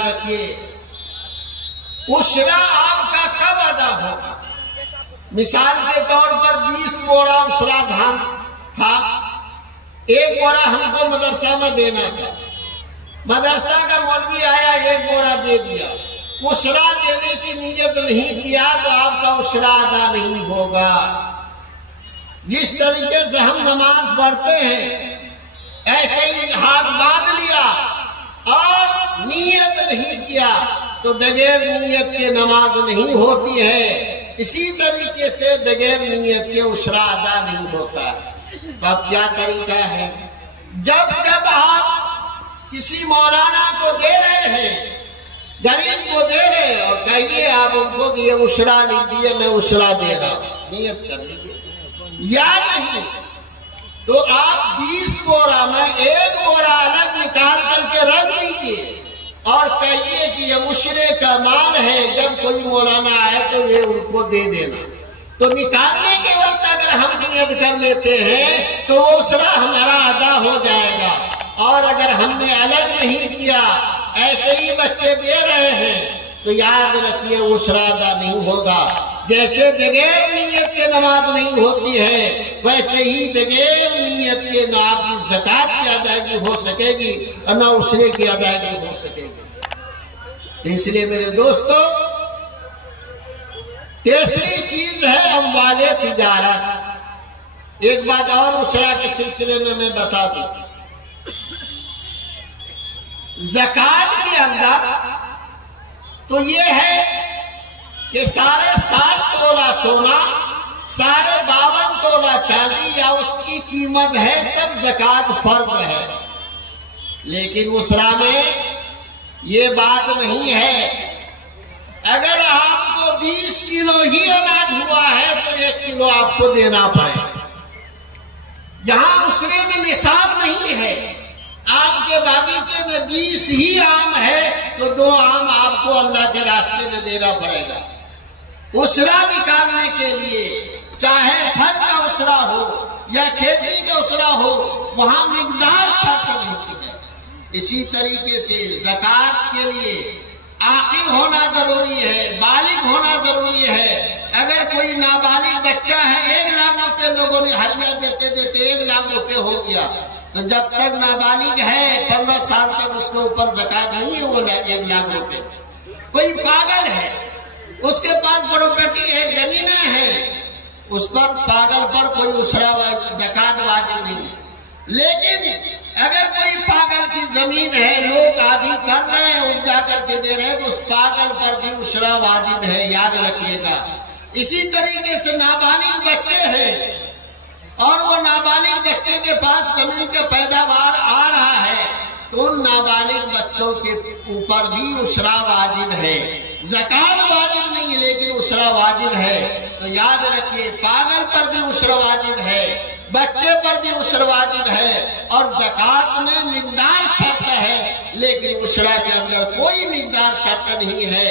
رکھیے عشرہ آپ کا کب ادا ہوگا؟ مثال کے طور پر 20 بوڑا عشرہ دھان تھا، 1 بوڑا ہم کو مدرسہ میں دینا تھا، مدرسہ کا مولوی آیا 1 بوڑا دے دیا، عشرہ دینے کی نیت نہیں کیا تو آپ کا عشرہ ادا نہیں ہوگا۔ جس طریقے سے ہم نماز پڑھتے ہیں ایسے ہی ہاتھ باندھ لیا اور نیت نہیں کیا تو بغیر نیت کے نماز نہیں ہوتی ہے، اسی طریقے سے بغیر نیت کے عشرہ ادا نہیں ہوتا ہے۔ تو اب کیا طریقہ ہے؟ جب آپ کسی مولانا کو دے رہے ہیں، غریب کو دے رہے ہیں، اور کہیے آپ ان کو کہ یہ عشرہ لیجیے میں عشرہ دے رہا ہوں، نیت کر لیجیے، یا نہیں تو آپ 20 بوڑا میں 1 بوڑا الگ نکال کر کے رکھ لیجیے اور کہیے کہ یہ عشرے کا مال ہے، جب کوئی مولانا آئے تو یہ ان کو دے دینا۔ تو نکالنے کے وقت اگر ہم نیت کر لیتے ہیں تو وہ عشرہ ہمارا ادا ہو جائے گا، اور اگر ہم نے الگ نہیں کیا ایسے ہی بچے دے رہے ہیں تو یاد رکھیے عشرہ ادا نہیں ہوگا۔ جیسے بغیر نیت کے نماز نہیں ہوتی ہے ویسے ہی بغیر نیت کے نہ آپ کی زکات کی ادائیگی ہو سکے گی اور نہ عشرے کی ادائیگی ہو سکے گی۔ اس لیے میرے دوستو تیسری چیز ہے اموال تجارت۔ ایک بات اور عشرہ کے سلسلے میں بتا دوں، زکات کے اندر تو یہ ہے کہ 60 تولہ سونا، 52 تولہ چاندی یا اس کی قیمت ہے تب زکات فرض ہے، لیکن عشرہ میں یہ بات نہیں ہے۔ اگر آپ کو 20 کلو ہی اناج ہوا ہے تو 1 کلو آپ کو دینا پڑے گا۔ جہاں عشرے میں نصاب نہیں ہے، آپ کے باغیچے میں 20 ہی آم ہے تو 2 آم آپ کو اللہ کے راستے میں دینا پڑے گا۔ عشرہ نکالنے کے لیے چاہے پھل کا عشرہ ہو یا کھیتی کا عشرہ ہو وہاں مقدار شرط نہیں ہے۔ اسی طریقے سے زکات کے لیے عاقل ہونا ضروری ہے، بالغ ہونا ضروری ہے۔ اگر کوئی نابالغ بچہ ہے 1 لاکھ روپے لوگوں نے ہدیہ دیتے دیتے 1 لاکھ روپے ہو گیا تو جب تک نابالغ ہے 15 سال تک اس کے اوپر زکات نہیں ہوگا 1 لاکھ روپے۔ کوئی پاگل ہے، اس کے پاس پراپرٹی ہے، زمینیں ہیں، اس پر پاگل پر کوئی عشرہ زکات واجب نہیں، لیکن اگر کوئی پاگل کی زمین ہے لوگ آدھی کر رہے ہیں اس جا کر کے دے رہے ہیں تو اس پاگل پر بھی عشرہ واجب ہے، یاد رکھیے گا۔ اسی طریقے سے نابالغ بچے ہیں اور وہ نابالغ بچے کے پاس زمین کا پیداوار آ رہا ہے تو ان نابالغ بچوں کے اوپر بھی عشرہ واجب ہے۔ زکات واجب نہیں لیکن عشرہ واجب ہے، تو یاد رکھیے پاگل پر بھی عشرہ واجب ہے، بچے پر بھی عشرہ واجب ہے، اور زکات میں مقدار شرط ہے لیکن عشرہ کے اندر کوئی مقدار شرط نہیں ہے۔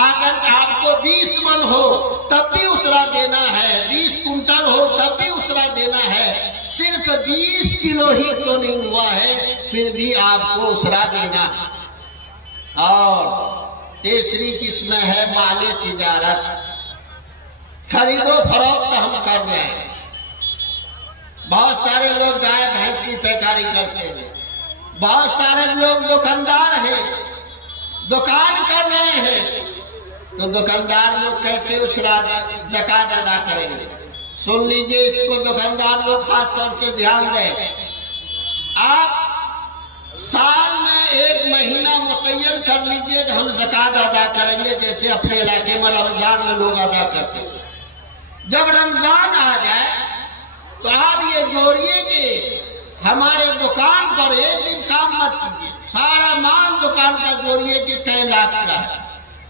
اگر آپ کو 20 من ہو تب بھی عشرہ دینا ہے، 20 کنٹل ہو تب بھی عشرہ دینا ہے، صرف 20 کلو ہی تو نہیں ہوا ہے پھر بھی آپ کو عشرہ دینا۔ اور تیسری قسم ہے مال تجارت، خرید و فروخت ہم کر رہے ہیں۔ بہت سارے لوگ گائے بھینس کی پیکاری کرتے ہیں، بہت سارے لوگ دکاندار ہیں، دکان کر رہے ہیں، تو دکاندار لوگ کیسے عشرہ زکات ادا کریں گے؟ سن لیجئے، اس کو دکاندار لوگ خاص طور سے دھیان دیں۔ آپ سال میں 1 مہینہ متعین کر لیجئے کہ ہم زکات ادا کریں گے، جیسے اپنے علاقے میں رمضان میں لوگ ادا کرتے ہیں۔ جب رمضان آ جائے تو آپ یہ جوڑیے کہ ہمارے دکان پر 1 دن کام مت کیجیے، سارا مال دکان کا جوڑیے کہ کئی لاکھ کا ہے۔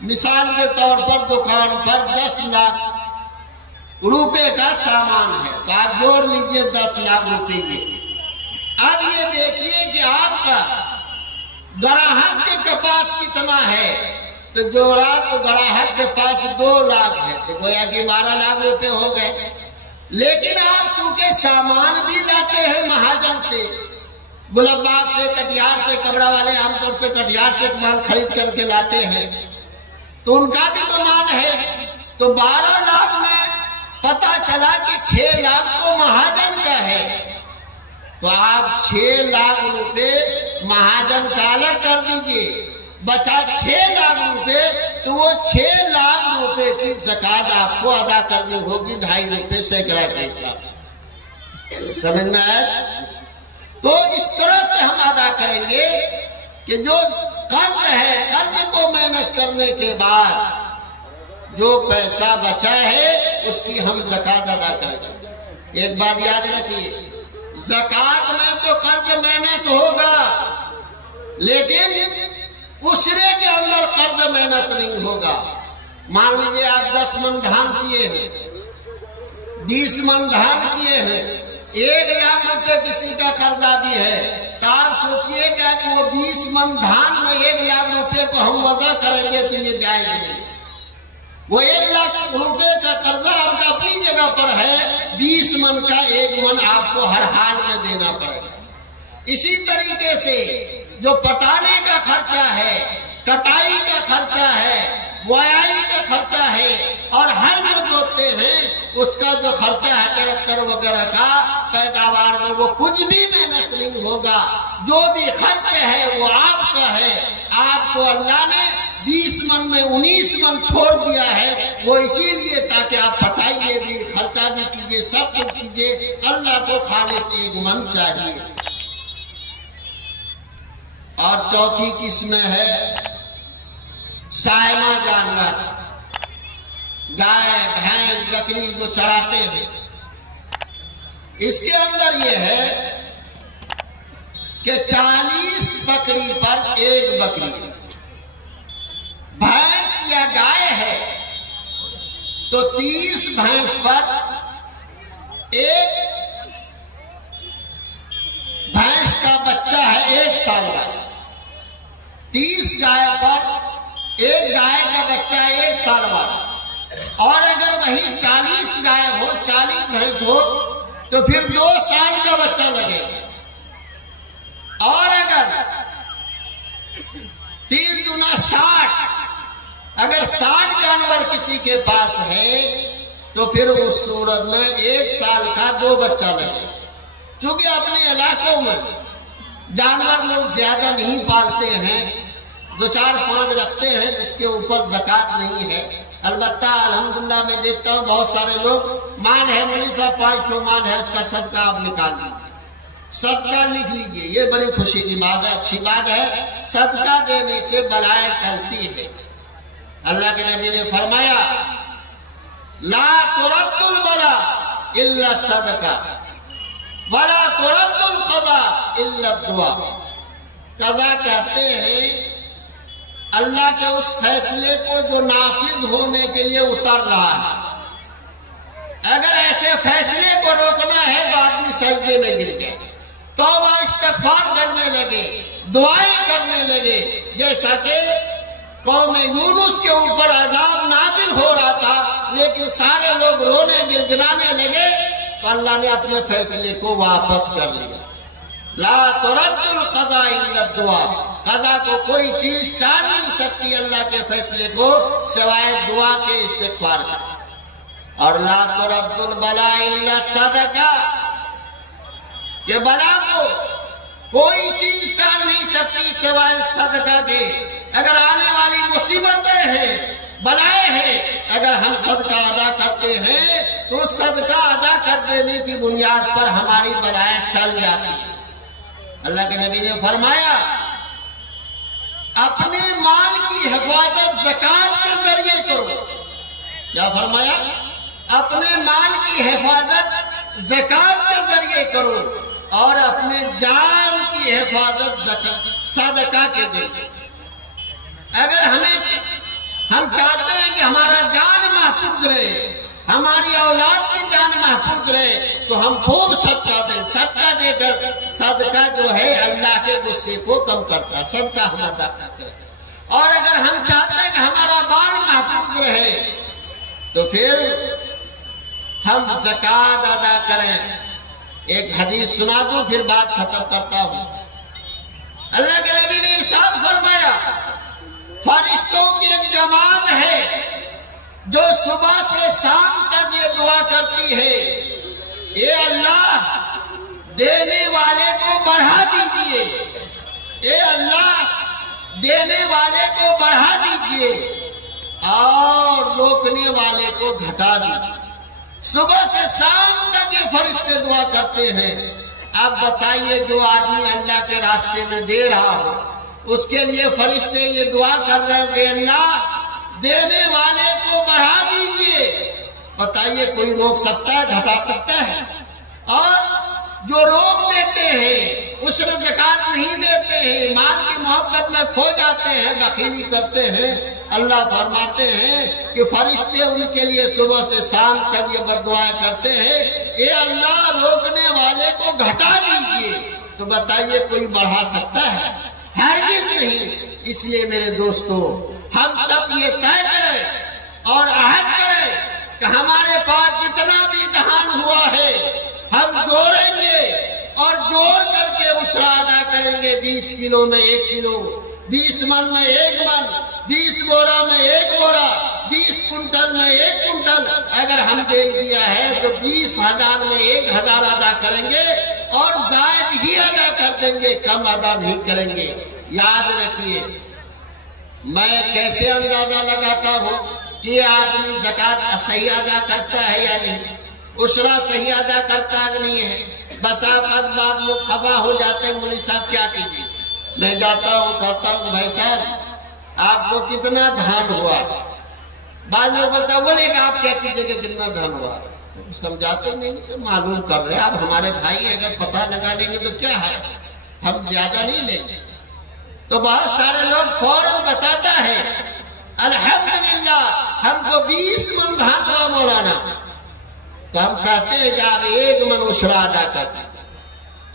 مثال کے طور پر دکان پر 10 لاکھ روپے کا سامان ہے تو آپ جوڑ لیجیے 10 لاکھ روپے کے۔ اب یہ دیکھیے کہ آپ کا گراہک کے پاس کتنا ہے، تو جوڑا تو گراہک کے پاس 2 لاکھ ہے تو گویا کہ 12 لاکھ روپے ہو گئے۔ لیکن آپ چونکہ سامان بھی لاتے ہیں مہاجن سے، گلاب سے کٹیہار سے کبڑا والے عام طور سے کٹیہار سے مال خرید کر کے لاتے ہیں تو ان کا بھی تو مال ہے. تو 12 لاکھ میں پتا چلا کہ 6 لاکھ تو مہاجن کا ہے. تو آپ 6 لاکھ روپے مہاجن کا الگ کر دیجئے، بچا 6 لاکھ روپے، تو وہ 6 لاکھ روپے کی زکات آپ کو ادا کرنی ہوگی 2.5 روپے سیکڑا کے حساب. سمجھ میں آئے؟ تو اس طرح سے ہم ادا کریں گے کہ جو قرض ہے، قرض کو مینس کرنے کے بعد جو پیسہ بچا ہے اس کی ہم زکات ادا کریں. ایک بات یاد رکھیے، زکات میں تو قرض مینس ہوگا لیکن اسرے کے اندر قرض مینس نہیں ہوگا. مان لیجیے آپ 10 من دھان کیے ہیں، 20 من دھان کیے ہیں، 1 لاکھ روپے کسی کا قرضہ بھی ہے، تو آپ سوچئے کہ وہ 20 من دھان میں 1 لاکھ روپے کو ہم وضع کریں گے تو یہ جائز نہیں. وہ 1 لاکھ روپے کا قرضہ آپ کا اپنی جگہ پر ہے، 20 من کا 1 من آپ کو ہر حال میں دینا پڑے گا. اسی طریقے سے جو پٹانے کا خرچہ ہے، کٹائی کا خرچہ ہے، بوائی کا خرچہ ہے، اور ہر جو جوتے ہیں اس کا جو خرچہ ہے ٹریکٹر وغیرہ کا پیداوار میں، وہ کچھ بھی محنت نہیں ہوگا. جو بھی خرچ ہے وہ آپ کا ہے. آپ کو اللہ نے 20 من میں 19 من چھوڑ دیا ہے، وہ اسی لیے تاکہ آپ پٹائیے بھی، خرچہ بھی کیجیے، سب کچھ کیجیے. اللہ کو خالص 1 من چاہیے. اور چوتھی قسم ہے سائمہ جانور، گائے بھینس بکری جو چراتے ہیں. اس کے اندر یہ ہے کہ 40 بکری پر 1 بکری، بھینس یا گائے ہے تو 30 بھینس پر 1 بھینس کا بچہ ہے 1 سال کا. 30 گائے پر 1 گائے کا بچہ ہے 1 سال بعد. اور اگر وہی 40 گائے ہو، 40 بھینس ہو تو پھر 2 سال کا بچہ لگے. اور اگر 30 گنا 60، اگر 60 جانور کسی کے پاس ہے تو پھر اس صورت میں 1 سال کا 2 بچہ لگے. چونکہ اپنے علاقوں میں جانور لوگ زیادہ نہیں پالتے ہیں، 2-4-5 رکھتے ہیں جس کے اوپر زکات نہیں ہے. البتہ الحمدللہ میں دیکھتا ہوں بہت سارے لوگ مان ہے مولوی صاحب 500 مان ہے، اس کا صدقہ آپ نکال دیجیے، صدقہ لکھ لیجیے. یہ بڑی خوشی کی بات ہے، اچھی بات ہے. صدقہ دینے سے بلائیں ٹلتی ہے. اللہ کے نبی نے فرمایا لا ترد البلا الا الصدقہ ولا ترد القضاء الا الدعاء. قضا کہتے ہیں اللہ کے اس فیصلے کو جو نافذ ہونے کے لیے اتر رہا ہے. اگر ایسے فیصلے کو روکنا ہے تو آدمی سجدے میں گر گئے، توبہ استغفار کرنے لگے، دعائیں کرنے لگے. جیسا کہ قوم یونس کے اوپر عذاب نازل ہو رہا تھا لیکن سارے لوگ رونے گڑگڑانے لگے تو اللہ نے اپنے فیصلے کو واپس کر لیا. لا ترد القضاء الا الدعاء. قضا کو کوئی چیز ٹال نہیں سکتی اللہ کے فیصلے کو سوائے دعا کے، استغفار کا. اور لا ترد البلا الا الصدقہ، یہ بلا کو کوئی چیز ٹال نہیں سکتی سوائے صدقہ کے. اگر آنے والی مصیبتیں ہیں، بلائیں ہیں، اگر ہم صدقہ ادا کرتے ہیں تو صدقہ ادا کر دینے کی بنیاد پر ہماری بلائیں ٹل جاتی ہیں. اللہ کے نبی نے فرمایا اپنے مال کی حفاظت زکات کے ذریعے کرو. کیا فرمایا؟ اپنے مال کی حفاظت زکات کے ذریعے کرو اور اپنے جان کی حفاظت صدقہ کے ذریعے. اگر ہم چاہتے ہیں کہ ہمارا جان محفوظ رہے، ہماری اولاد کی جان محفوظ رہے تو ہم خوب صدقہ دیں. صدقہ دے کر، صدقہ جو ہے اللہ کے غصے کو کم کرتا ہے، صدقہ ہم ادا کرتے ہیں. اور اگر ہم چاہتے ہیں کہ ہمارا مال محفوظ رہے تو پھر ہم زکات ادا کریں. ایک حدیث سنا دوں پھر بات ختم کرتا ہوں. اللہ کے نبی نے ارشاد فرمایا فرشتوں کی ایک جماعت ہے جو صبح سے شام تک یہ دعا کرتی ہے، اے اللہ دینے والے کو بڑھا دیجئے، اے اللہ دینے والے کو بڑھا دیجئے اور روکنے والے کو گھٹا دیجئے۔ صبح سے شام تک یہ فرشتے دعا کرتے ہیں۔ اب بتائیے جو آدمی اللہ کے راستے میں دے رہا ہو اس کے لیے فرشتے یہ دعا کر رہے ہیں کہ اللہ دینے والے کو بڑھا دیجئے، بتائیے کوئی روک سکتا ہے، گھٹا سکتا ہے؟ اور جو روک دیتے ہیں اس میں زکات نہیں دیتے ہیں، مال کی محبت میں کھو جاتے ہیں، بخیلی کرتے ہیں، اللہ فرماتے ہیں کہ فرشتے ان کے لیے صبح سے شام تک یہ بددعائیں کرتے ہیں، اے اللہ روکنے والے کو گھٹا دیجئے۔ تو بتائیے کوئی بڑھا سکتا ہے؟ ہرگز نہیں۔ اس لیے میرے دوستو ہم سب یہ طے کریں اور عہد کریں کہ ہمارے پاس جتنا بھی دہان ہوا ہے ہم جوڑیں گے اور جوڑ کر کے اسرا ادا کریں گے۔ 20 کلو میں 1 کلو، 20 من میں 1 من، 20 بورا میں 1 بورا، 20 کنٹل میں 1 کنٹل اگر ہم دے دیا ہے تو 20,000 میں 1,000 ادا کریں گے اور زائد ہی ادا کر دیں گے، کم ادا نہیں کریں گے۔ یاد رکھیے میں کیسے اندازہ لگاتا ہوں کہ یہ آدمی زکات صحیح ادا کرتا ہے یا نہیں، اسرا صحیح ادا کرتا ہے نہیں ہے۔ بس آپ بعد لوگ خفا ہو جاتے ہیں، مولوی صاحب کیا کیجیے، میں جاتا ہوں کہتا ہوں بھائی صاحب آپ کو کتنا دھان ہوا، بعد میں بولتا بولے کہ آپ کیا کیجیے کہ کتنا دھان ہوا، سمجھاتے نہیں کہ معلوم کر رہے آپ ہمارے بھائی، اگر پتہ لگا لیں گے تو کیا ہے، ہم زیادہ نہیں لیں گے۔ تو بہت سارے لوگ فوراً بتاتا ہے الحمدللہ ہم کو 20 من دھان ہوا مولانا، تو ہم کہتے ہیں کہ آپ 1 من اسرا ادا کرتے ہیں،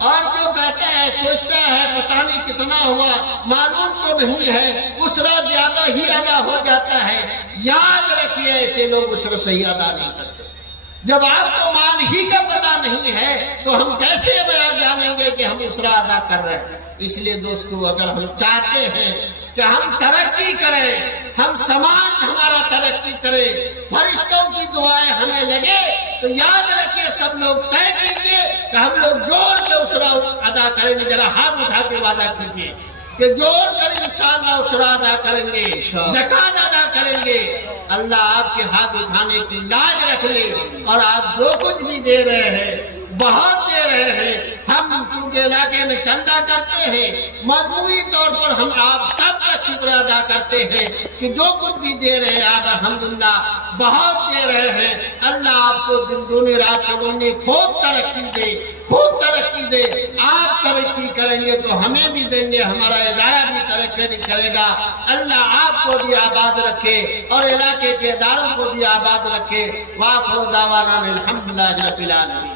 اور جو کہتا ہے سوچتا ہے پتہ نہیں کتنا ہوا، معلوم تو نہیں ہے، اسرا زیادہ ہی ادا ہو جاتا ہے۔ یاد رکھیے ایسے لوگ اسرا صحیح ادا نہیں کرتے۔ جب آپ کو مال ہی کا پتہ نہیں ہے تو ہم کیسے جانیں گے کہ ہم اسرا ادا کر رہے ہیں؟ اس لیے دوستو اگر ہم چاہتے ہیں کہ ہم ترقی کریں، ہم سماج ہمارا ترقی کرے، فرشتوں کی دعائیں ہمیں لگے، تو یاد رکھیے سب لوگ طے کیجیے کہ ہم لوگ جوڑ کے اسرا ادا کریں گے۔ ذرا ہاتھ اٹھا کے وعدہ کیجیے کہ جوڑ کر انشاءاللہ اسرا ادا کریں گے، زکات ادا کریں گے۔ اللہ آپ کے ہاتھ اٹھانے کی لاج رکھ لے، اور آپ جو کچھ بھی دے رہے ہیں بہت دے رہے ہیں۔ ہم چونکہ علاقے میں چندہ کرتے ہیں، مجموعی طور پر ہم آپ سب کا شکر ادا کرتے ہیں کہ جو کچھ بھی دے رہے ہیں آپ الحمدللہ بہت دے رہے ہیں۔ اللہ آپ کو دن رات چگونے خوب ترقی دے، خوب ترقی دے۔ آپ ترقی کریں گے تو ہمیں بھی دیں گے، ہمارا ادارہ بھی ترقی کرے گا۔ اللہ آپ کو بھی آباد رکھے اور علاقے کے اداروں کو بھی آباد رکھے۔ وآخر دعوانا الحمدللہ رب العالمین۔